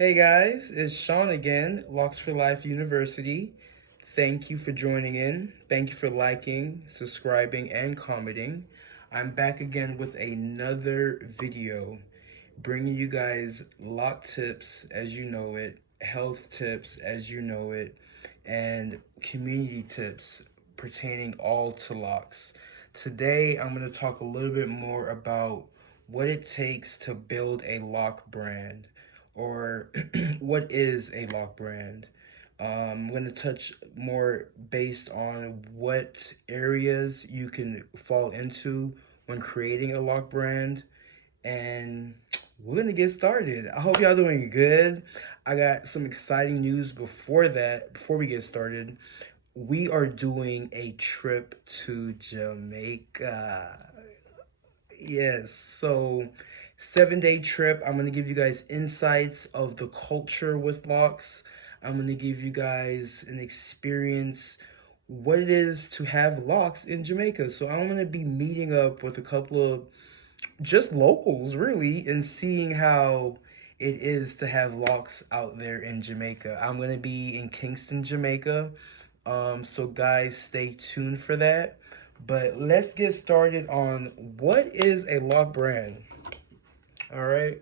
Hey guys, it's Sean again, Locs For Life University. Thank you for joining in. Thank you for liking, subscribing, and commenting. I'm back again with another video, bringing you guys lock tips as you know it, health tips as you know it, and community tips pertaining all to locks. Today, I'm going to talk a little bit more about what it takes to build a lock brand, or what is a lock brand. I'm going to touch more based on what areas you can fall into when creating a lock brand, and we're gonna get started. I hope y'all doing good. I got some exciting news before we get started. We are doing a trip to Jamaica. Yes, so 7-day trip. I'm gonna give you guys insights of the culture with locks. I'm gonna give you guys an experience what it is to have locks in Jamaica. So I'm gonna be meeting up with a couple of just locals really and seeing how it is to have locks out there in Jamaica. I'm gonna be in Kingston, Jamaica. So guys, stay tuned for that. But let's get started on what is a lock brand. All right.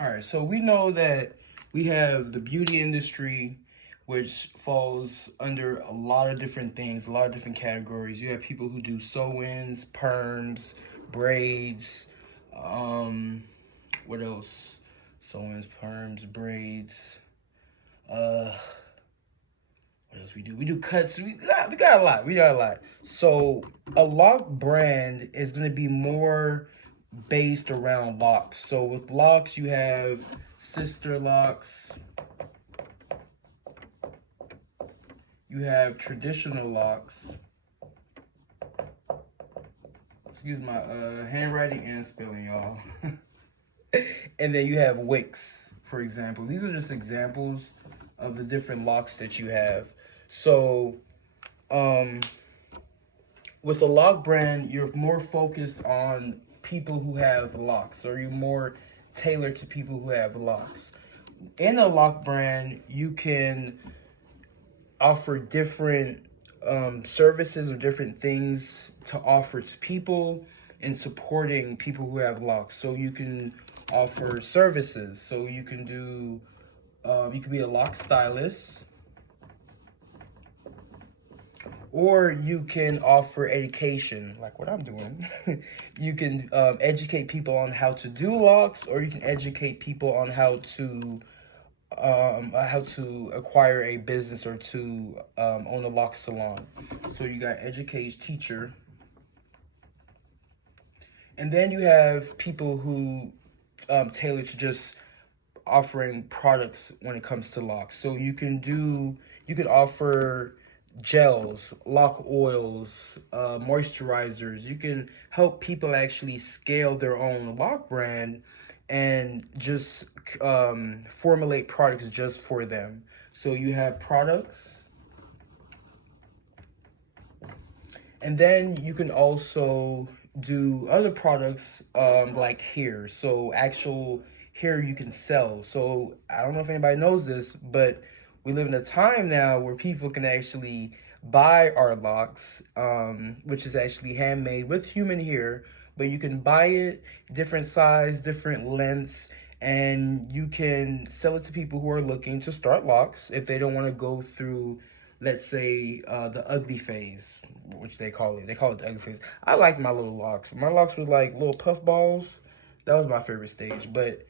All right. So we know that we have the beauty industry, which falls under a lot of different things, a lot of different categories. You have people who do sew-ins, perms, braids, what else? Sew-ins, perms, braids. Uh, what else we do? We do cuts. We got a lot. We got a lot. So a lock brand is gonna be more based around locks. So with locks, you have sister locks. You have traditional locks. Excuse my handwriting and spelling, y'all. And then you have wicks, for example. These are just examples of the different locks that you have. So, with a lock brand, you're more focused on people who have locks, or you're more tailored to people who have locks. In a lock brand, you can offer different services or different things to offer to people in supporting people who have locks. So you can offer services. So you can do, you can be a lock stylist, or you can offer education, like what I'm doing. You can educate people on how to do locks, or you can educate people on how to acquire a business or to own a lock salon. So you got educate, teacher, and then you have people who tailor to just offering products when it comes to locks. So you can offer gels, lock oils, moisturizers. You can help people actually scale their own lock brand and just formulate products just for them. So you have products, and then you can also do other products like hair. So actual hair you can sell. So I don't know if anybody knows this, but we live in a time now where people can actually buy our locks, which is actually handmade with human hair, but you can buy it different size, different lengths, and you can sell it to people who are looking to start locks if they don't want to go through, let's say, the ugly phase, which they call it. They call it the ugly phase. I liked my little locks. My locks were like little puff balls. That was my favorite stage. But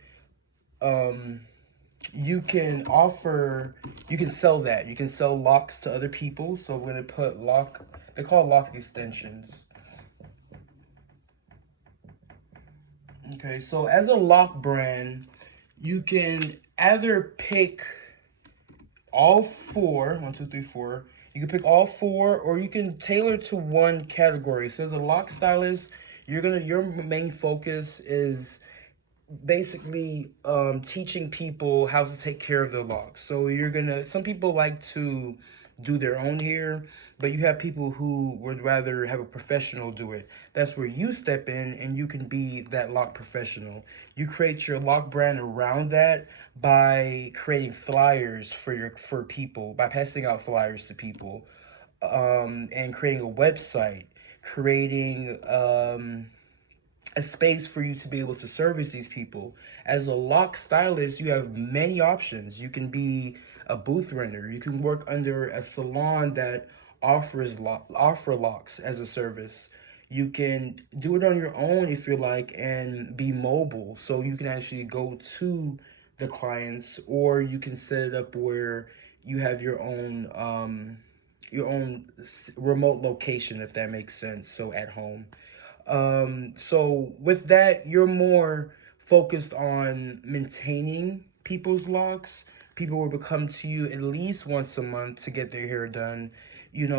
you can offer, you can sell that. You can sell locks to other people. So we're gonna put lock. They call it lock extensions. Okay, so as a lock brand, you can either pick all four, one, two, three, four. You can pick all four, or you can tailor to one category. So as a lock stylist, your main focus is basically teaching people how to take care of their locks. So some people like to do their own hair, but you have people who would rather have a professional do it. That's where you step in and you can be that lock professional. You create your lock brand around that by creating flyers for people, by passing out flyers to people, and creating a website, creating a space for you to be able to service these people. As a lock stylist, you have many options. You can be a booth renter. You can work under a salon that offer locks as a service. You can do it on your own if you like and be mobile, so you can actually go to the clients, or you can set it up where you have your own remote location, if that makes sense. So at home. So with that, you're more focused on maintaining people's locks. People will come to you at least once a month to get their hair done.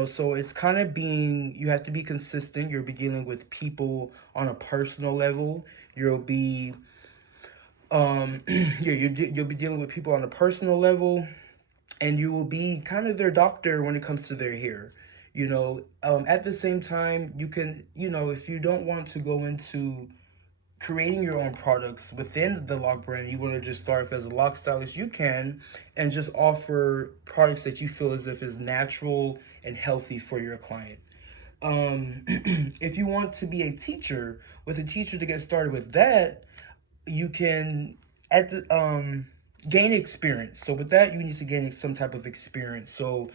So it's kind of you have to be consistent. You'll be dealing with people on a personal level. You'll be, yeah, you'll be dealing with people on a personal level, and you will be kind of their doctor when it comes to their hair. At the same time, you can, if you don't want to go into creating your own products within the lock brand, you want to just start off as a lock stylist, you can, and just offer products that you feel as if is natural and healthy for your client. If you want to be a teacher, with a teacher to get started with that, you can at the gain experience. So with that, you need to gain some type of experience. So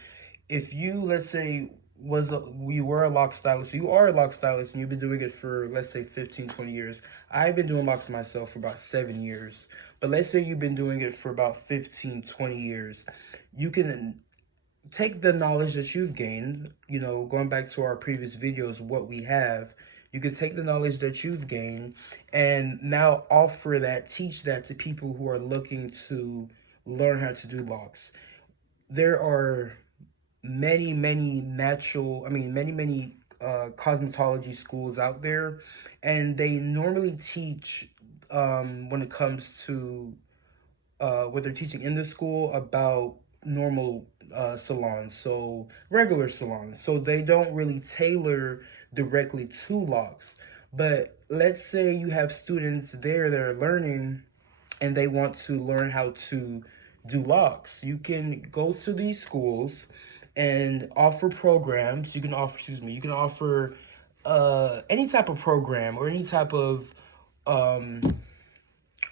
if you, let's say, you were a lock stylist, you are a lock stylist, and you've been doing it for, let's say, 15, 20 years. I've been doing locks myself for about 7 years. But let's say you've been doing it for about 15, 20 years. You can take the knowledge that you've gained, going back to our previous videos, what we have, you can take the knowledge that you've gained and now teach that to people who are looking to learn how to do locks. There are many cosmetology schools out there, and they normally teach, when it comes to what they're teaching in the school, about normal salons, so regular salons. So they don't really tailor directly to locks. But let's say you have students there that are learning and they want to learn how to do locks. You can go to these schools and offer programs. You can offer any type of program or any type of um,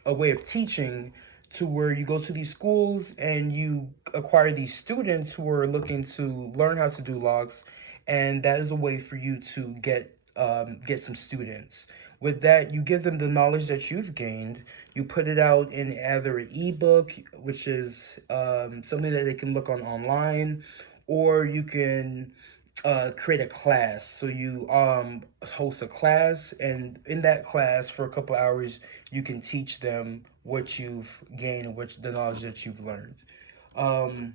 a way of teaching, to where you go to these schools and you acquire these students who are looking to learn how to do locks, and that is a way for you to get some students. With that, you give them the knowledge that you've gained. You put it out in either an ebook, which is something that they can look on online, or you can create a class. So you host a class, and in that class for a couple hours, you can teach them what you've gained and the knowledge that you've learned. Um,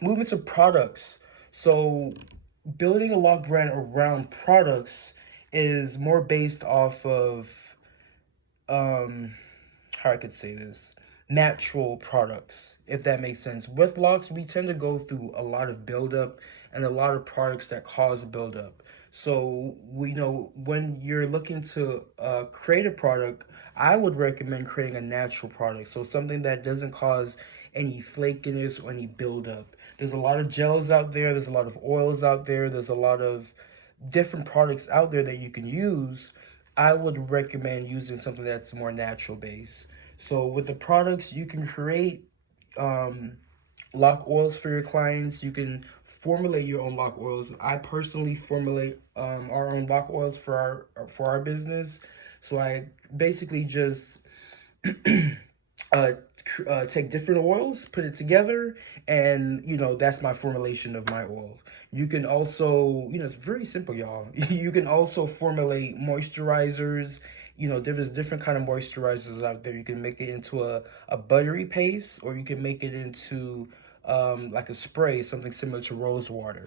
Moving to products. So building a lock brand around products is more based off of how I could say this, natural products, if that makes sense. With locks, we tend to go through a lot of buildup and a lot of products that cause buildup. So we know when you're looking to create a product, I would recommend creating a natural product. So something that doesn't cause any flakiness or any buildup. There's a lot of gels out there. There's a lot of oils out there. There's a lot of different products out there that you can use. I would recommend using something that's more natural based. So with the products, you can create lock oils for your clients. You can formulate your own lock oils. I personally formulate our own lock oils for our business. So I basically just take different oils, put it together, and that's my formulation of my oil. You can also, it's very simple, y'all. You can also formulate moisturizers. There's different kind of moisturizers out there. You can make it into a buttery paste, or you can make it into like a spray, something similar to rose water.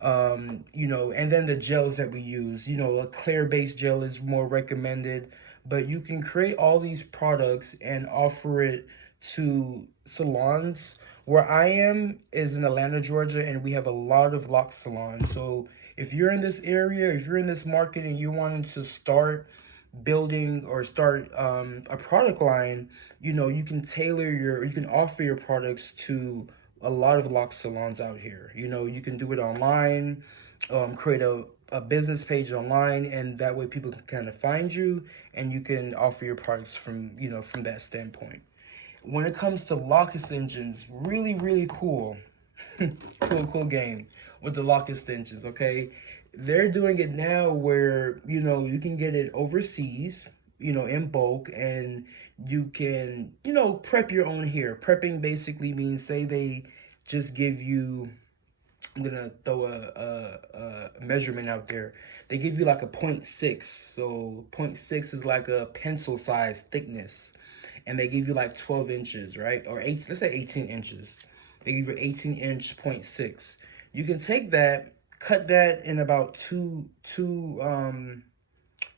And then the gels that we use, a clear-based gel is more recommended. But you can create all these products and offer it to salons Where I am is in Atlanta, Georgia, and we have a lot of lock salons. So if you're in this area, if you're in this market and you're wanting to start building or start a product line, you can you can offer your products to a lot of lock salons out here. You can do it online, create a business page online, and that way people can kind of find you, and you can offer your products from that standpoint. When it comes to Locust engines, really, really cool. Cool game with the Locust engines, okay? They're doing it now where, you can get it overseas, in bulk, and you can, prep your own here. Prepping basically means, say they just give you, I'm gonna throw a measurement out there. They give you like a point 0.6. So point 0.6 is like a pencil size thickness, and they give you like 12 inches, right? Or eight, let's say 18 inches. They give you 18-inch point 0.6. You can take that, cut that in about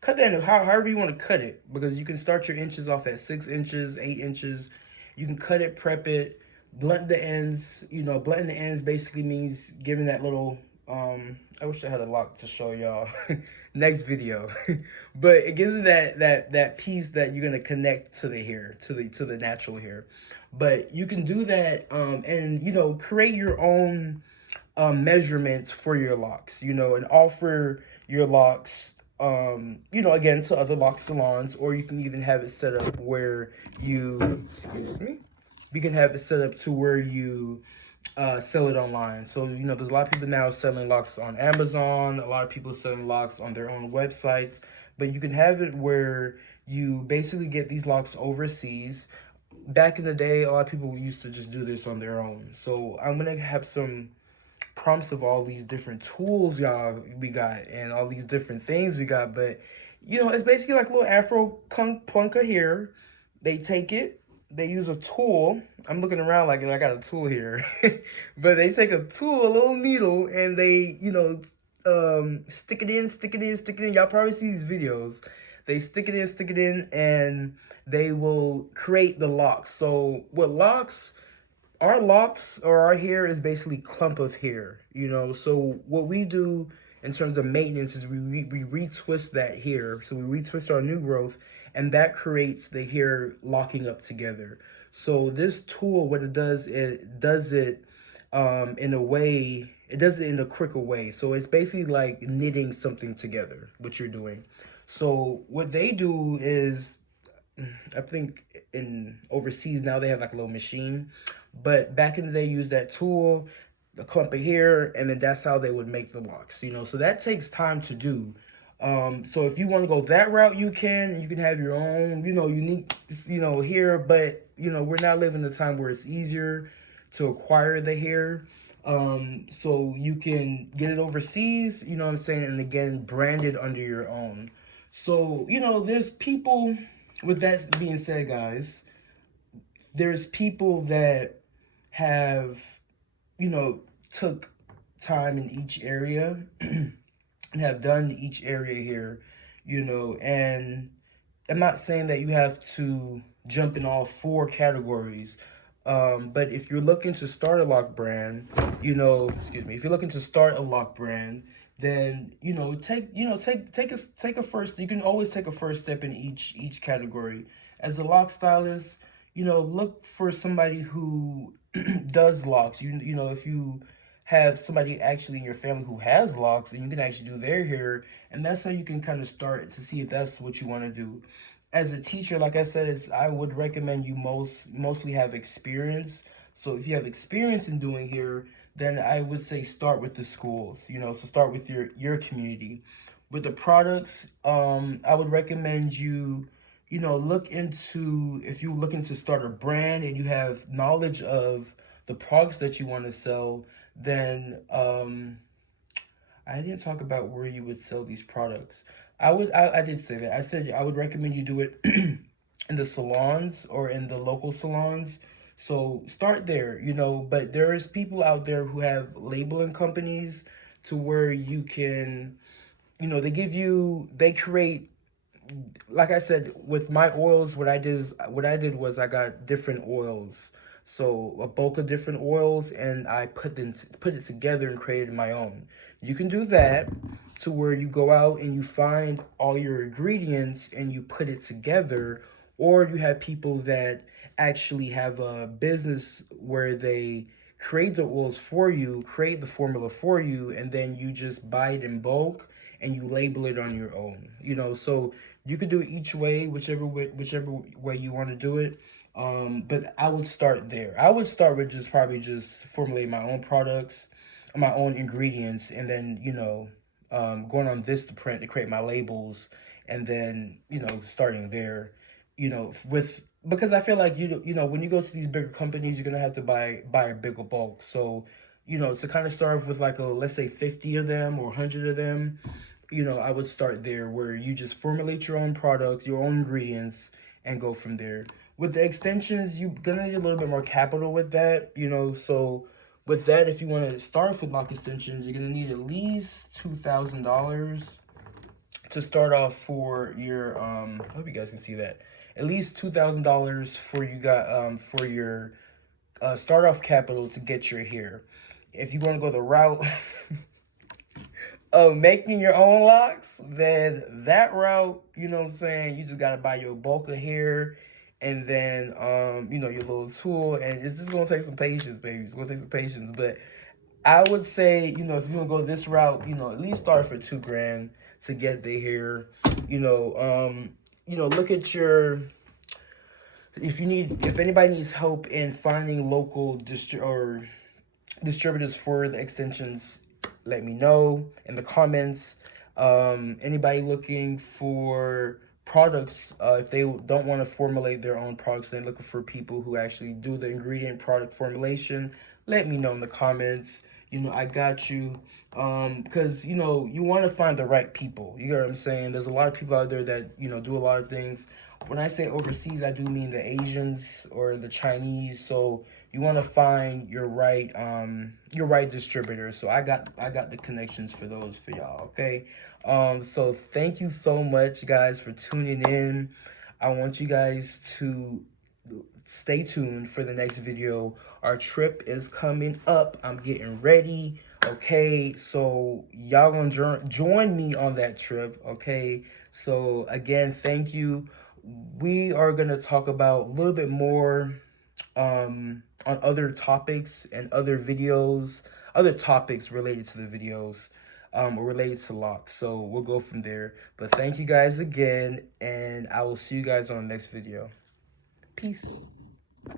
cut that in however you want to cut it, because you can start your inches off at 6 inches, 8 inches. You can cut it, prep it, blunt the ends. Blunting the ends basically means giving that little, I wish I had a lock to show y'all next video. But it gives it that piece that you're gonna connect to the hair, to the natural hair. But you can do that, and create your own measurements for your locks, and offer your locks, again, to other lock salons, or you can even have it set up where excuse me, you can have it set up to where you sell it online. So, there's a lot of people now selling locks on Amazon, a lot of people selling locks on their own websites, but you can have it where you basically get these locks overseas. Back in the day, a lot of people used to just do this on their own. So I'm going to have some prompts of all these different tools we got, and all these different things we got, but it's basically like a little Afro plunker here. They take it, they use a tool. I'm looking around like I got a tool here. But they take a tool, a little needle, and they stick it in. Y'all probably see these videos. They stick it in, and they will create the locks. So our locks or our hair is basically clump of hair, So what we do in terms of maintenance is we retwist that hair. So we retwist our new growth, and that creates the hair locking up together. So this tool, what it does in a way, it does it in a quicker way. So it's basically like knitting something together, what you're doing. So what they do is, I think in overseas now they have like a little machine, but back in the day, use that tool, the clump of hair, and then that's how they would make the locks. So that takes time to do. So if you want to go that route, you can have your own, unique, hair, but we're not living in a time where it's easier to acquire the hair. So you can get it overseas, what I'm saying, and again, brand it under your own. So, there's people, with that being said, guys, there's people that have, took time in each area and have done each area here, and I'm not saying that you have to jump in all 4 categories. But if you're looking to start a lock brand, if you're looking to start a lock brand, then take a first. You can always take a first step in each category. As a lock stylist, look for somebody who does locks. If you have somebody actually in your family who has locks, and you can actually do their hair, and that's how you can kind of start to see if that's what you want to do. As a teacher, like I said, I would recommend you mostly have experience. So if you have experience in doing hair, then I would say start with the schools, so start with your community. With the products, I would recommend you, look into, if you're looking to start a brand and you have knowledge of the products that you want to sell, then I didn't talk about where you would sell these products. I did say that. I said I would recommend you do it in the salons or in the local salons. So start there, but there's people out there who have labeling companies to where you can, they create, like I said, with my oils, what I did was I got different oils. So a bulk of different oils, and I put it together and created my own. You can do that to where you go out and you find all your ingredients and you put it together, or you have people that actually have a business where they create the oils for you, create the formula for you, and then you just buy it in bulk and you label it on your own. So you could do it each way, whichever way you want to do it. But I would start there. I would start with just probably just formulating my own products, my own ingredients, and then going on this to print to create my labels, and then starting there, with because I feel like when you go to these bigger companies, you're gonna have to buy a bigger bulk. So to kind of start off with like let's say 50 of them or 100 of them, I would start there where you just formulate your own products, your own ingredients, and go from there. With the extensions, you're gonna need a little bit more capital with that, so with that, if you want to start with lock extensions, you're gonna need at least $2,000 to start off for your I hope you guys can see that. At least $2,000 for your start off capital to get your hair. If you want to go the route of making your own locks, then that route, what I'm saying, you just gotta buy your bulk of hair, and then your little tool, and it's just gonna take some patience, baby. It's gonna take some patience. But I would say, if you wanna go this route, at least start for $2,000 to get the hair. Look at your, if anybody needs help in finding local distributors for the extensions, let me know in the comments. Anybody looking for products, if they don't want to formulate their own products, they're looking for people who actually do the ingredient product formulation, let me know in the comments. I got you. Because you want to find the right people. You know what I'm saying? There's a lot of people out there that do a lot of things. When I say overseas, I do mean the Asians or the Chinese. So you want to find your right distributor. So I got the connections for those for y'all. Okay. So thank you so much, guys, for tuning in. I want you guys to stay tuned for the next video. Our trip is coming up. I'm getting ready. Okay, so y'all gonna join me on that trip. Okay, so again, thank you. We are gonna talk about a little bit more on other topics and other topics related to the videos, or related to locks. So we'll go from there. But thank you guys again, and I will see you guys on the next video. Peace.